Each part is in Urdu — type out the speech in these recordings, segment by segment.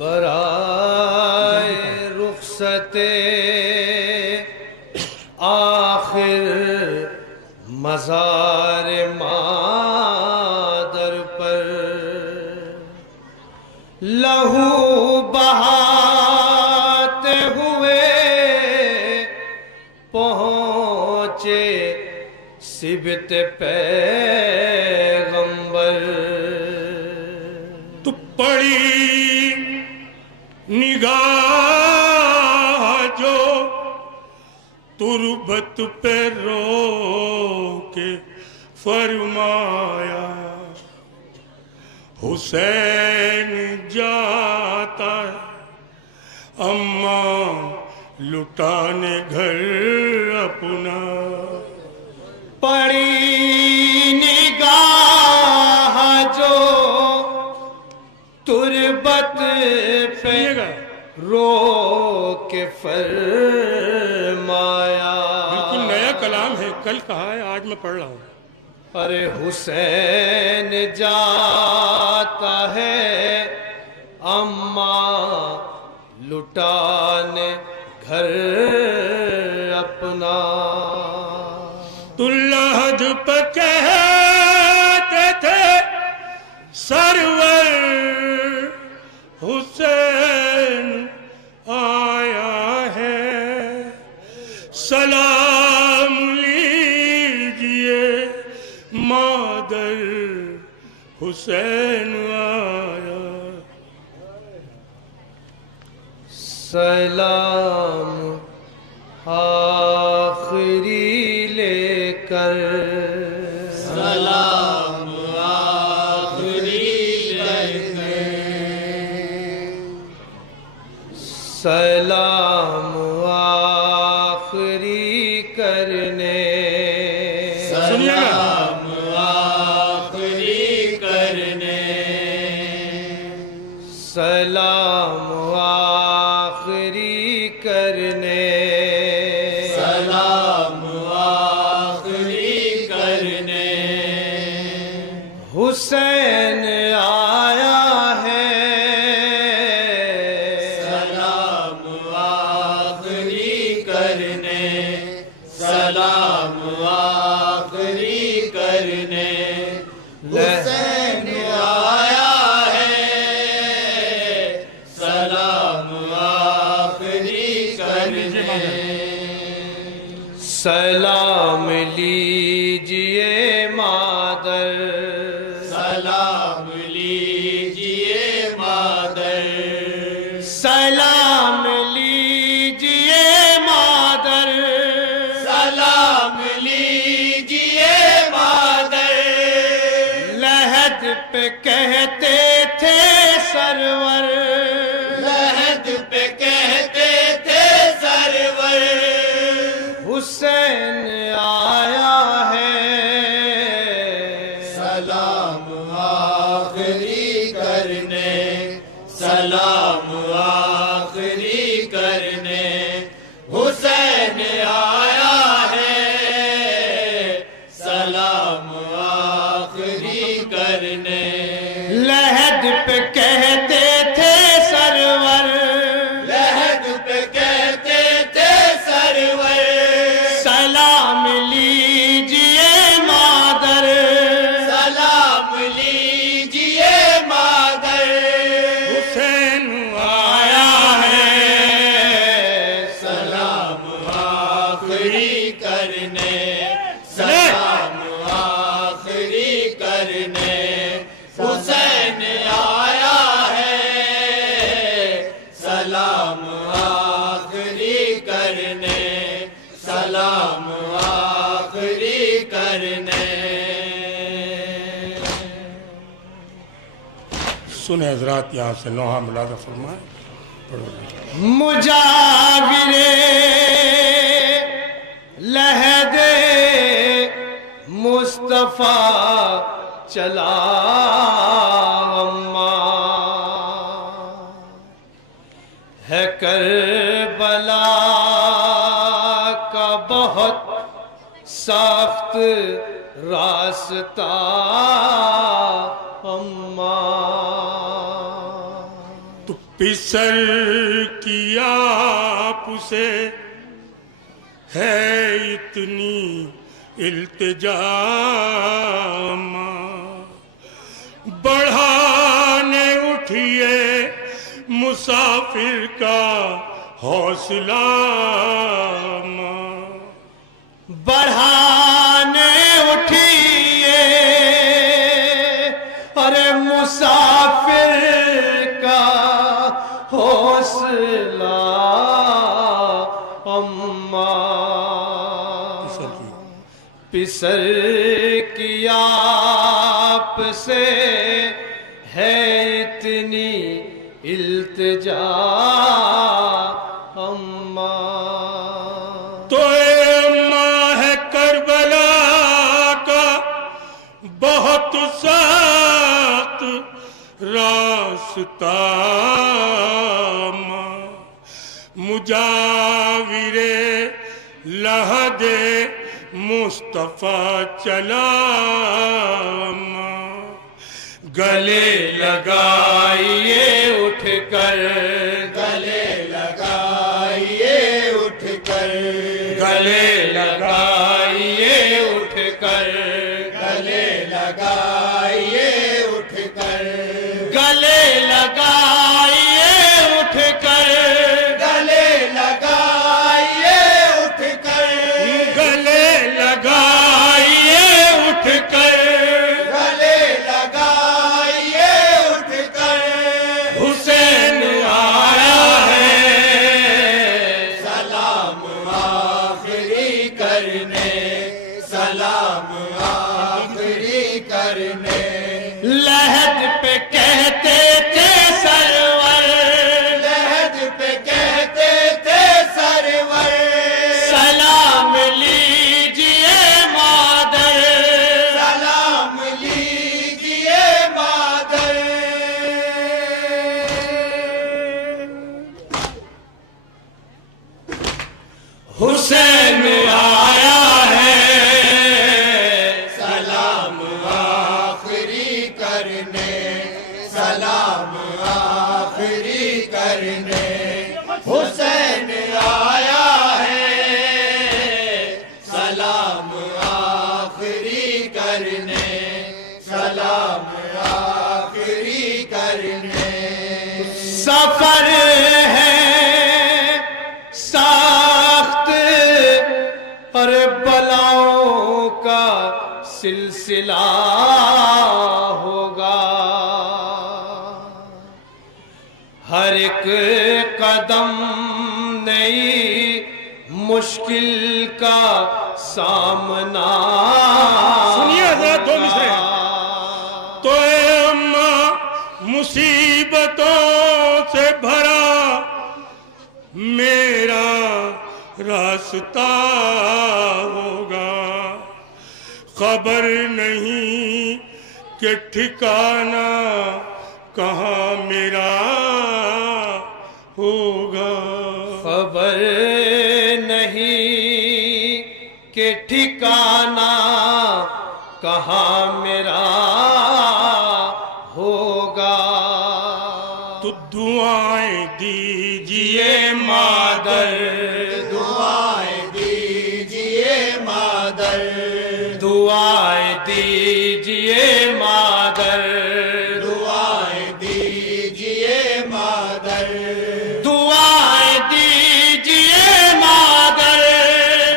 برائے رخصت آخر مزار مادر پر لہو بہاتے ہوئے پہنچے سبت پیغمبر تو پڑی نگاہ جو تربت پہ رو کے فرمایا حسین جاتا ہے اماں لٹانے گھر اپنا پڑی نگاہ جو تربت پہ رو کے فرمایا بالکل نیا کلام ہے کل کہا ہے آج میں پڑھ رہا ہوں ارے حسین جاتا ہے اماں لٹانے گھر اپنا تو لحد پہ کہتے تھے سرور حسین آیا ہے سلام لیجئے مادر حسین آیا سلام آخری لے کر سلام آخری لے سلام آخری کرنے سنیے گا سلام آخری کرنے سلام آخری کرنے سلام آخری کرنے حسین آیا ہے سلام آخری کرنے سلام آخری کرنے حسین آیا ہے سلام آخری کرنے سلام لیجئے مادر سلام لیجئے مادر سلام لیجئے مادر سلام لیجئے مادر لحد پہ کہتے تھے سرور لحد پہ کہتے تھے سرور حسین آیا ہے سلام آخری کرنے سلام آخری کرنے حسین آیا ہے سلام آخری کرنے لحد پہ کہتے تھے سرور لحد پہ کہتے تھے سرور سلام لیجئے مادر سلام لیجئے مادر حسین آیا ہے سلام آخری کرنے سلام آخری کرنے حسین آیا ہے سلام آخری کرنے سلام آخری کرنے سنیں حضرات یہاں سے نوحہ ملازہ فرمائیں مجاور لحد مصطفیٰ چلا اماں ہے کربلا کا بہت سخت راستہ اماں پسر کی آپ سے ہے اتنی التجا بڑھانے اٹھیے مسافر کا حوصلہ بڑھانے اٹھیے ارے مسافر کا حوصلہ اماں پسر کی آپ سے ہے اتنی التجا اماں تو اے اماں ہے کربلا کا بہت سخت راستہ مجاور لحد مصطفیٰ چلا گلے لگائیے اٹھ کر گلے لگائیے اٹھ کر گلے لگائیے اٹھ کر گلے لگائیے اٹھ کر گلے لگائیے اٹھ کر گلے لگائیے اٹھ کر گلے لگائیے اٹھ کر گلے لگائیے اٹھ کر حسین آیا ہے سلام آخری کرنے سلام آخری کرنے لحد پہ کہتے تھے سرور لحد پہ کہتے تھے سرور سلام لیجئے مادر سلام لیجئے مادر حسین آیا ہے سلام آخری کرنے سلام آخری کرنے حسین آیا ہے سلام آخری کرنے سلام آخری کرنے سفر ہے ساخت اور بلاؤں کا سلسلہ ہوگا ہر ایک قدم نئی مشکل کا سامنا سنیے حضرات دو مصرے تو اے اماں مصیبتوں سے بھرا میرا راستہ ہوگا خبر نہیں کہ ٹھکانہ کہاں میرا ہوگا خبر نہیں کہ ٹھکانہ کہاں میرا ہوگا تو دعائیں دیجئے مادر دعائیں دیجئے مادر دعائیں دیجئے مادر دعائیں دیجئے مادر دعائیں دیجئے مادر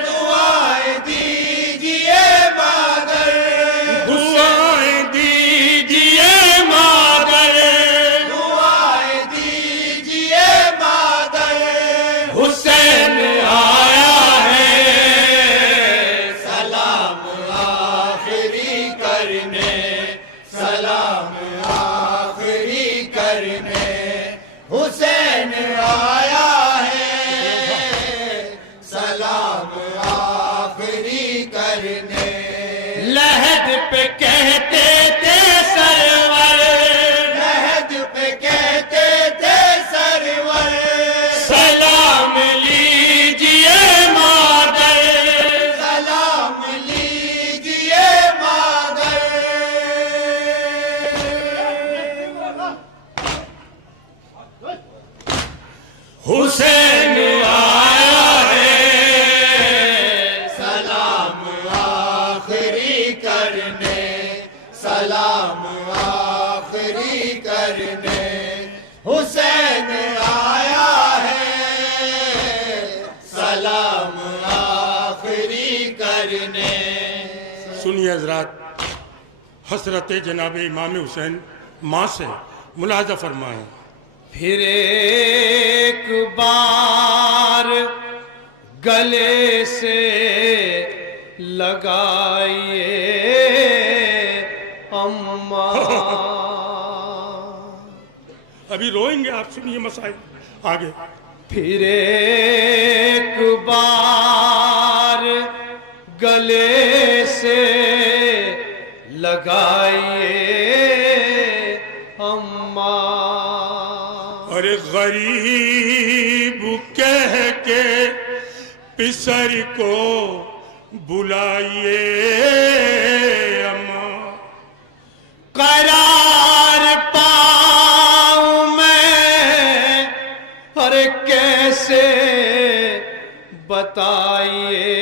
دعائیں دیجئے مادر دعائیں دیجئے مادر دعائیں دیجئے مادر حسین آیا ہے سلام آخری کرنے سلام آخری کرنے حسین آیا ہے سلام آخری کرنے لحد پہ کہتے تھے سرور لحد پہ کہتے تھے سرور سلام لیجئے مادر سلام لیجئے مادر حسین آیا ہے سلام آخری کرنے سلام آخری کرنے حسین آیا ہے سلام آخری کرنے سنیے حضرات، حضرت جناب امام حسین ماں سے ملاحظہ فرمائیں. پھر ایک بار گلے سے لگائیے اماں. ابھی روئیں گے آپ، سنیے مسائل آگے. پھر ایک بار گلے سے لگائیے اماں. اور غریب کہہ کے پسر کو بلائیے اماں. قرار پاؤں میں اور کیسے بتائیے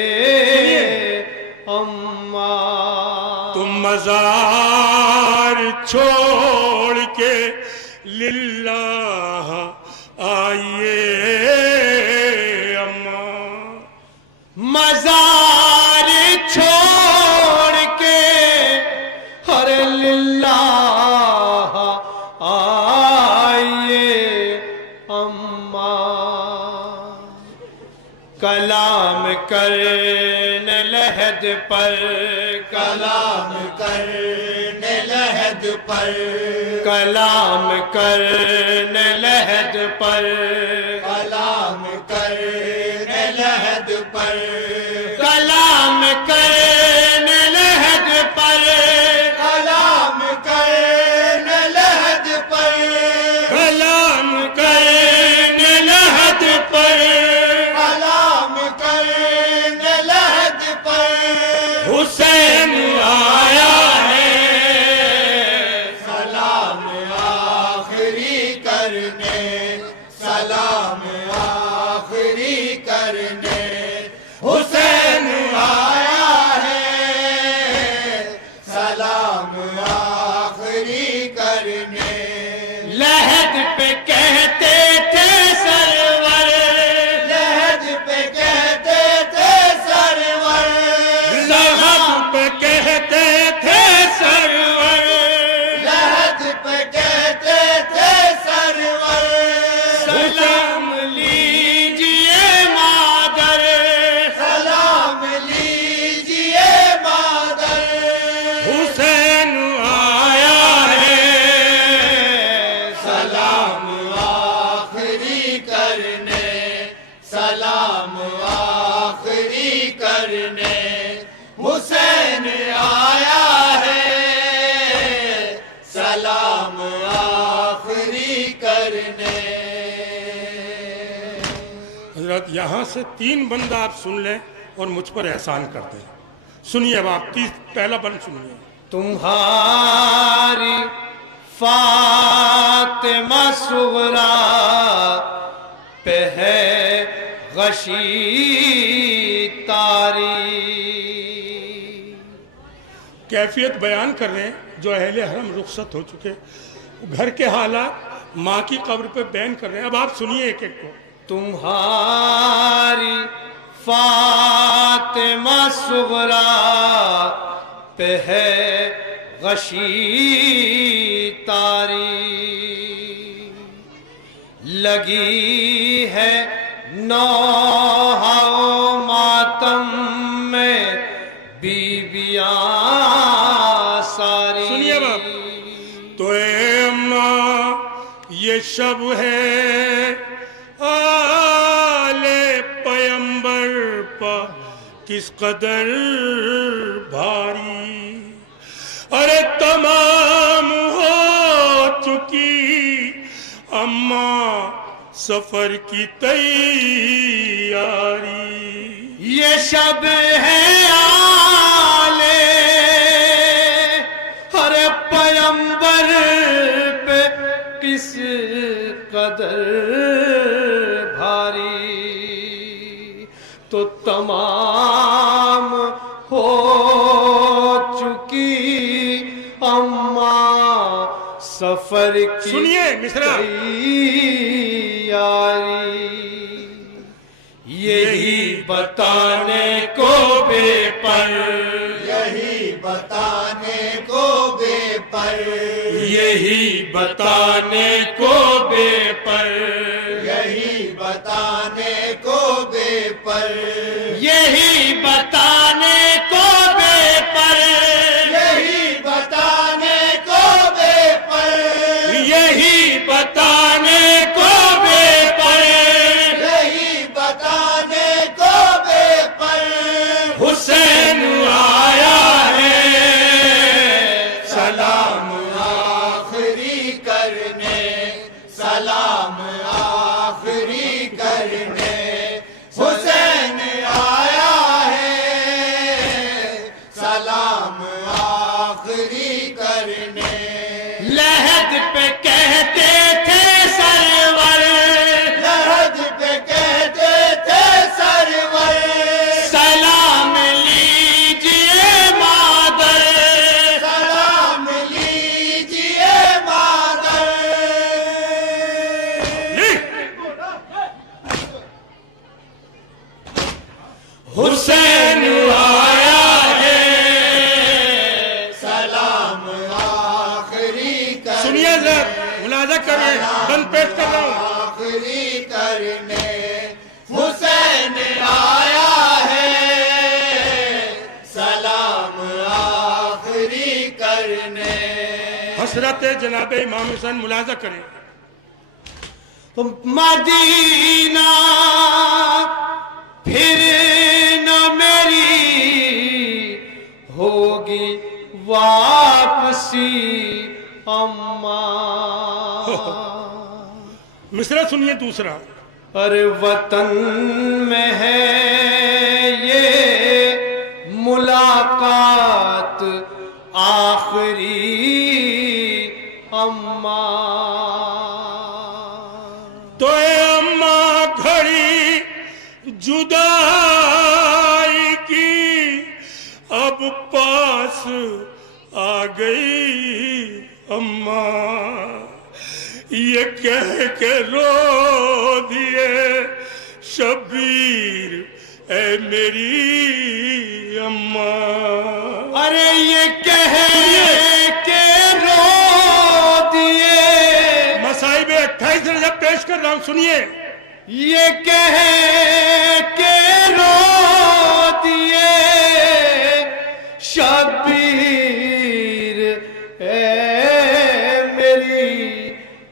اماں. تم مزار چھوڑ کے للہ آئیے اماں. مزار چھوڑ کے ہر للہ آئیے اماں. کلام کرنے لحد پر کلام کرنے لحد پر کلام کرنے لحد پر کلام کرنے لحد پر کلام کرنے لحد پر کلام کرنے لحد پر کلام کرنے لحد پر کلام کرنے لحد پر حسین آیا ہے سلام آخری کرنے سلام آخری کرنے حسین آیا ہے سلام آخری کرنے لحد پہ کہتے تھے سرور لحد پہ کہتے تھے سرور لحد پہ کہتے تھے سرور لحد پہ کہتے تھے سرور سلام لیجئے مادر سلام لیجئے مادر حسین آیا ہے سلام آخری کرنے سلام آخری کرنے حسین آیا ہے سلام آخری کرنے حضرت یہاں سے 3 بند آپ سن لیں اور مجھ پر احسان کر دیں. سنیے اب آپ پہلا بند سنیے. تمہاری فاطمہ صغرا پہ ہے غشی تاری. کیفیت بیان کر رہے ہیں جو اہل حرم رخصت ہو چکے، گھر کے حالات ماں کی قبر پہ بیان کر رہے ہیں. اب آپ سنیے ایک ایک کو. تمہاری فاطمہ صغرا پہ ہے غشی تاری. لگی ہے نوحہ و ماتم میں بیویاں ساری. سنیے باپ. تو اے اماں یہ شب ہے آل پیمبر پا کس قدر بھاری. ارے تمام ہو چکی اماں سفر کی تیاری. یہ شب ہے آلے ہر پیمبر پہ کس قدر تو تمام ہو چکی اماں سفر کی سنیے مصرع تیاری، یہی بتانے کو بے پر، یہی بتانے کو بے پر، یہی بتانے کو بے پر، یہی بتانے کو بے پر، یہی بتانے کو بے پر، یہی بتانے کو بے پر، یہی بتانے کو بے پر، یہی بتانے کو بے پر، حسین آیا ہے سلام آخری کرنے، سلام آخری کرنے، حسین آیا ہے سلام آخری کرنے، لحد پہ کہتے تھے سرور، لحد پہ کہتے تھے سرور، سلام لیجئے مادر، سلام لیجئے مادر، حسین آیا ہے سلام آخری کرنے، سنیے ذرا ملاحظہ کریے، بند پیش کر رہا ہوں۔ آخری کرنے، حسین آیا ہے سلام آخری کرنے، حسرت جناب امام حسین، ملاحظہ کریں۔ مدینہ پھر نہ میری ہوگی واپسی اماں، مصرع سنیے دوسرا۔ ارے وطن میں ہے یہ ملاقات آخری اماں، تو اے اماں گھڑی جدائی کی اب پاس آ گئی اماں، یہ کہہ کے رو دیے شبیر اے میری اماں، ارے یہ کہہ کے رو دیے، مصائب 28 درجہ پیش کر رہا ہوں، سنیے۔ یہ کہہ کے رو دیے شبیر اے میری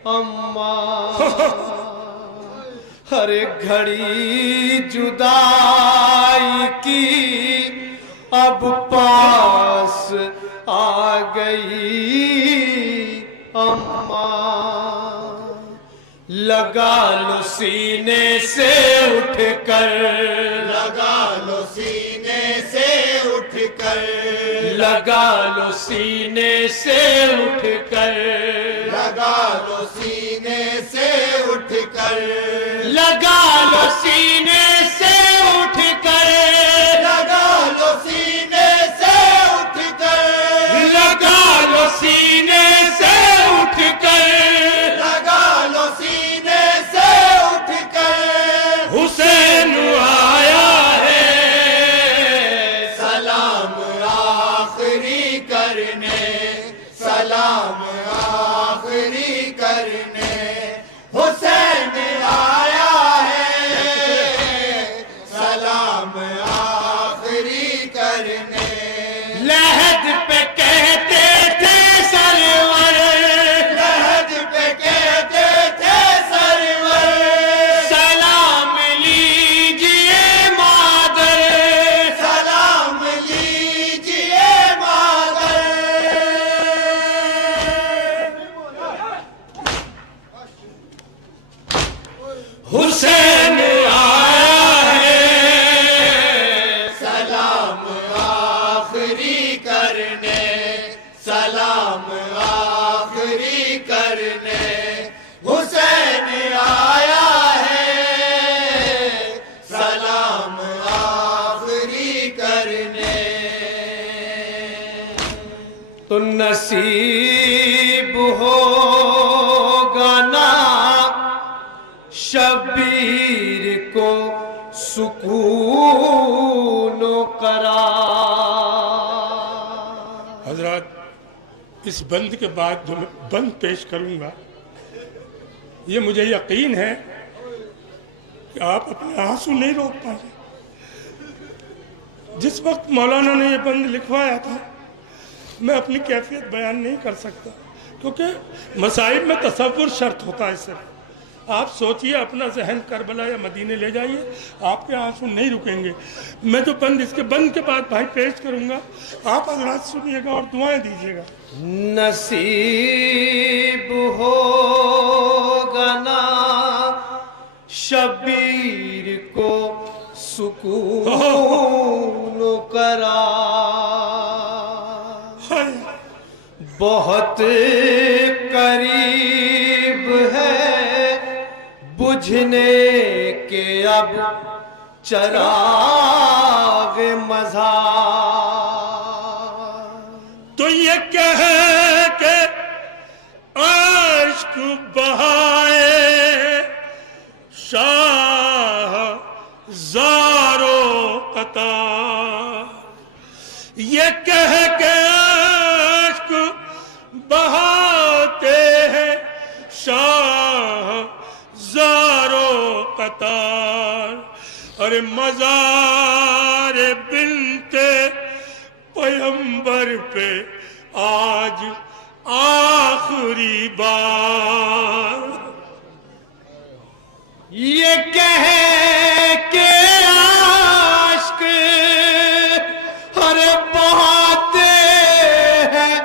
اماں، ہر گھڑی جدائی کی اب پاس آ گئی اماں، لگا لو سینے سے اٹھ کر، لگا لو سینے سے اٹھ کر، لگا لو سینے سے اٹھ کر، لگا لو سینے سے اٹھ کر، لگا لو سینے سے اٹھ کر، لگا لو سینے سے اٹھ کر، لگا لو سینے سے اٹھ کر، لگا لو سینے سے اٹھ کر، حسین آیا ہے سلام آخری کرنے، سلام آخری کرنے، حسین آیا ہے سلام آخری کرنے، لحد پہ کہتے تھے سرور، لحد پہ کہتے تھے سرور، سلام لیجئے مادر، سلام لیجئے مادر، حسین آیا ہے سلام آخری کرنے، سلام آخری کرنے، حسین آیا ہے سلام شبیر کو سکون و قرار. حضرات اس بند کے بعد جو میں بند پیش کروں گا یہ مجھے یقین ہے کہ آپ اپنے آنسو نہیں روک پائیں گے. جس وقت مولانا نے یہ بند لکھوایا تھا میں اپنی کیفیت بیان نہیں کر سکتا کیونکہ مصائب میں تصور شرط ہوتا ہے. صرف آپ سوچئے اپنا ذہن کربلا یا مدینے لے جائیے آپ کے آنسو نہیں رکیں گے. میں جو بند اس کے بند کے بعد بھائی پیش کروں گا آپ حضرات سنیے گا اور دعائیں دیجیے گا. نصیب ہوگا نا شبیر کو سکون و قرار. بہت قریب ہے بجھنے کے اب چراغ مزار. تو یہ کہہ کہ عشق بہائے شاہ زارو قطار. یہ کہہ کہ عشق بہاتے ہیں شاہ زارو قطار. ارے مزار بنت پیغمبر پہ آج آخری بار. یہ کہے کہ عشق ہر بہاتے ہیں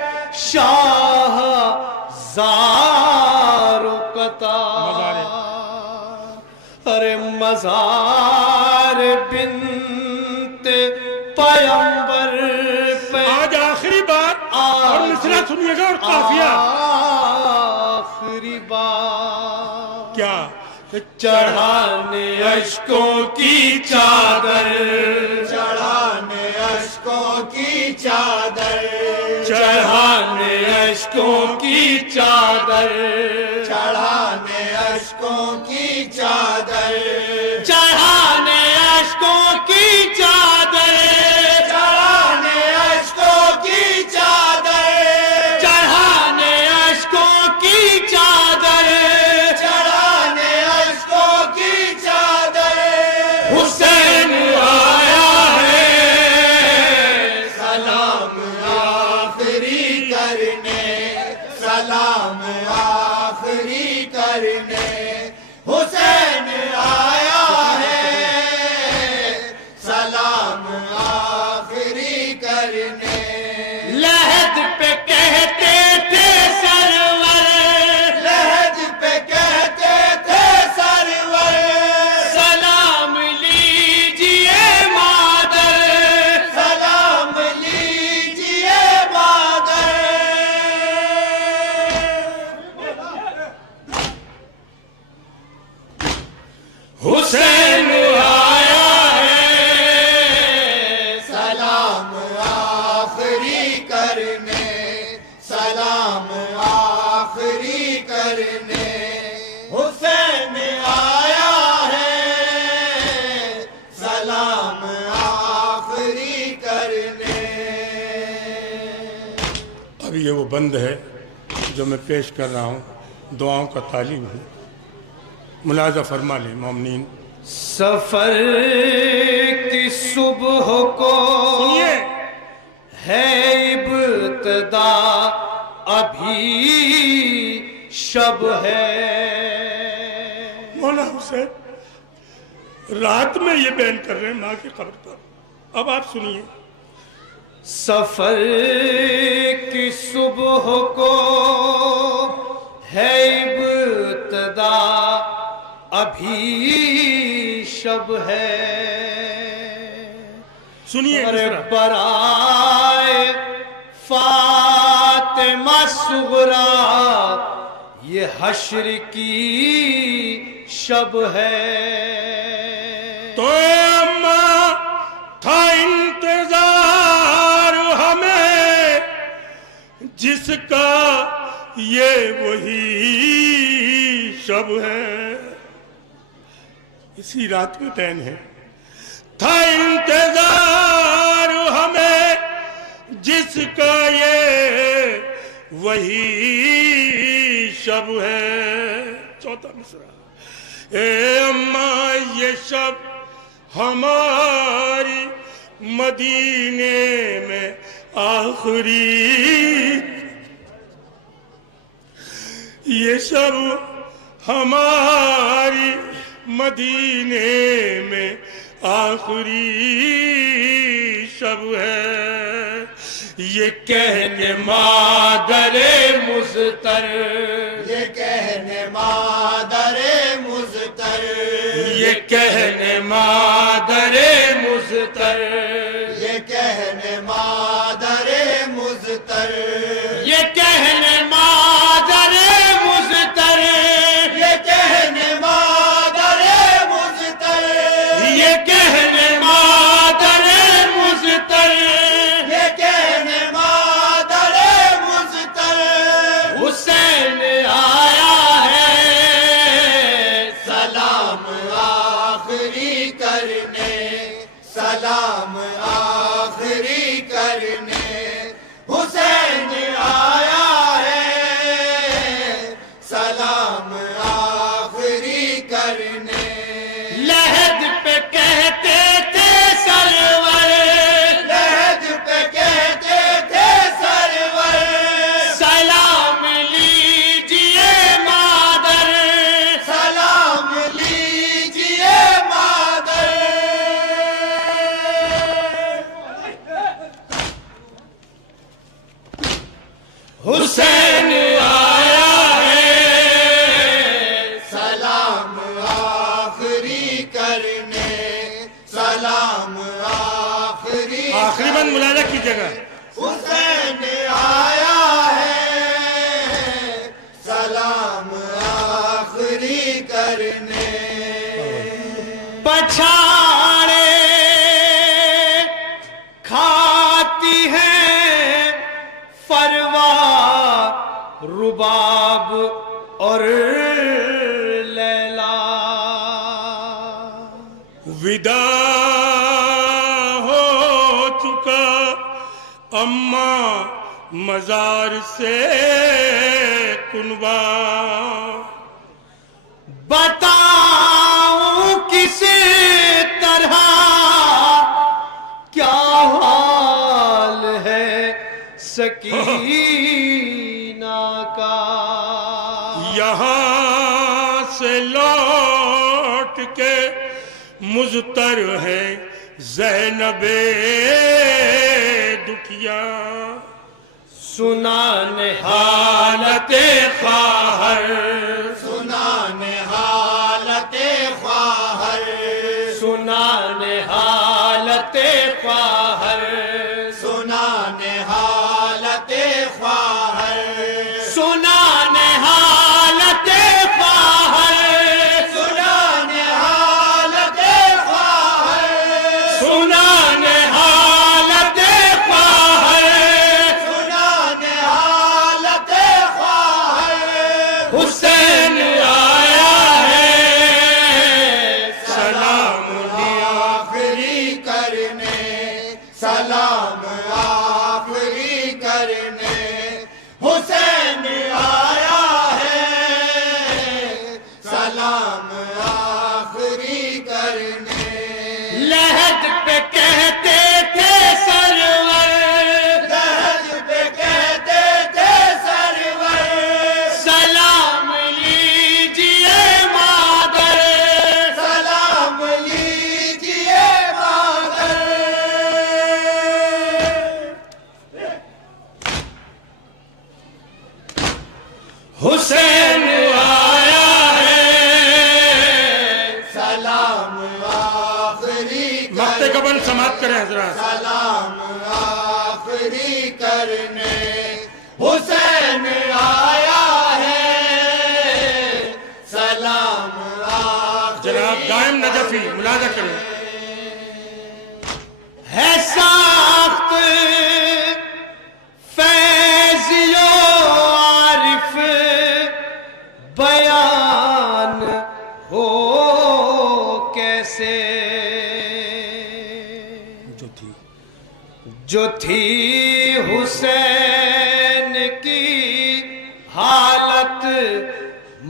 شاہ زار و قطار. ارے مزار بنت پیغمبر پہ آج آخری بار اور مصرع سنیے گا اور قافیہ آخری بار. کیا چڑھانے اشکوں کی چادر چڑھانے اشکوں کی چادر چڑھانے اشکوں کی چادر چڑھانے اشکوں کی چادر چڑھانے اشکوں کی چادر چڑھانے اشکوں کی چادر چڑھانے اشکوں کی چادر حسین آیا ہے سلام آخری کرنے سلام آخری کرنے حسین آیا ہے سلام آخری کرنے. لحد پہ کہتے تھے سرور لحد پہ کہتے تھے سرور سلام لیجئے مادر سلام لیجئے مادر. حسین آیا ہے سلام آخری کرنے سلام آخری کرنے حسین آیا ہے سلام آخری کرنے. اب یہ وہ بند ہے جو میں پیش کر رہا ہوں دعاؤں کا طالب ہوں. ملاحظہ فرما لیں مومنین. سفر کی صبح کو سنیے ہے ابتدا ابھی شب ہے. مولا حسین رات میں یہ بیان کر رہے ہیں ماں کی قبر پر. اب آپ سنیے. سفر کی صبح کو ہے ابتدا ابھی شب ہے. سنیے برائے فاطمہ صغریٰ یہ حشر کی شب ہے. تو اماں تھا انتظار ہمیں جس کا یہ وہی شب ہے. اسی رات میں بین ہے. تھا انتظار ہمیں جس کا یہ وہی شب ہے. چوتھا مصرع. اے اماں یہ شب ہماری مدینے میں آخری، یہ شب ہماری مدینے میں آخری شب ہے. یہ کہنے مادر مزتر، یہ کہنے مادر مزتر، یہ کہنے مادر مزتر، یہ کہنے مادر مزتر، یہ کہنے مادر مزتر، یہ کہنے مادر مزتر، یہ کہنے مادر مزتر، یہ کہنے مادر مزتر. حسین آیا ہے سلام آخری کرنے، سلام آخری کرنے، حسین آیا ہے سلام آخری کرنے. لحد پہ کہتے تھے سرور، لحد پہ کہتے تھے سرور، سلام لیجئے مادر، سلام لیجئے مادر. حسین آیا ہے سلام آخری کرنے، سلام آخری. آخری بند ملاحظہ کیجیے گا. حسین آیا ہے سلام آخری کرنے. پچھاڑے کھاتی ہیں فروا رباب اور لیلا، وداع ہو چکا اماں مزار سے کنوا. بتاؤں کس طرح کیا حال ہے سکینہ کا. یہاں سے لوٹ کے مضطر ہے زینب دکھیا. سنانے حالت خواہر، سنانے حالت خواہر، سنانے حالت خواہر، سنانے حالت خواہر، سنانے حالت خواہر، سنانے حالت خواہر، سنانے حالت خواہر. سنانے حالت خواہر. حسین آیا ہے سلام آخری کرنے، سلام آخری کرنے، حسین آیا ہے سلام آخری کرنے. لحد پہ کہتے تھے سرور، لحد پہ کہتے تھے سرور، سلام لیجئے مادر، سلام لیجئے مادر. حسین آیا ہے سلام آخری مقتے قبل سماعت کریں حضرات. سلام آخری کرنے، حسین آیا ہے سلام آخری. جناب دائم نجفی ملاحظہ کریں. ہے ساخت فیضیو عارف بیان ہو جو تھی حسین کی حالت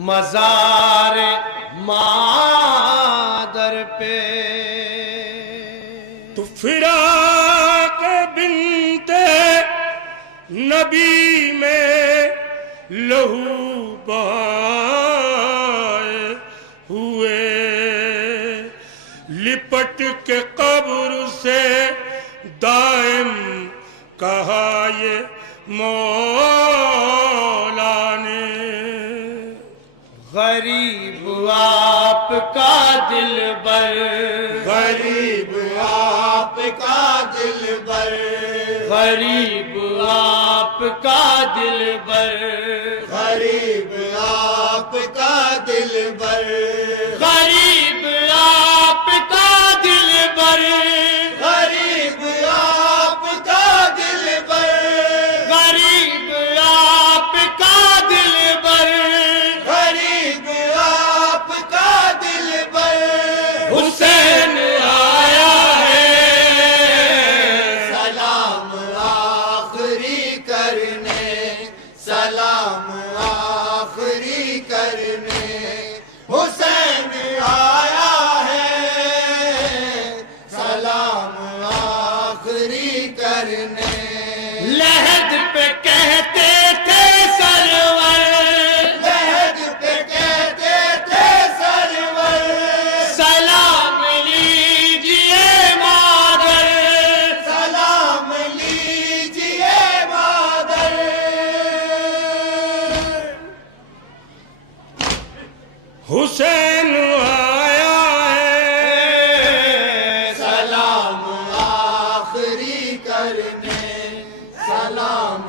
مزار مادر پہ، تو فراق بنت نبی میں لہو بہائے ہوئے، لپٹ کے قبر سے دائم کہا یہ مولا نے، غریب آپ کا دلبر، غریب آپ کا دلبر، غریب آپ کا دلبر، غریب آپ کا دلبر، غریب آپ کا دلبر، غریب آپ کا دلبر، غریب آپ کا دلبر، غریب آپ کا دلبر، حسین آیا ہے سلام آخری کرنے، سلام آخری کرنے، حسین آیا ہے سلام آخری کرنے، لحد پہ کہتے تھے سرور، لحد پہ کہتے تھے سرور، سلام لیجئے مادر، سلام لیجئے مادر، حسین آیا ہے سلام آخری کرنے، سلام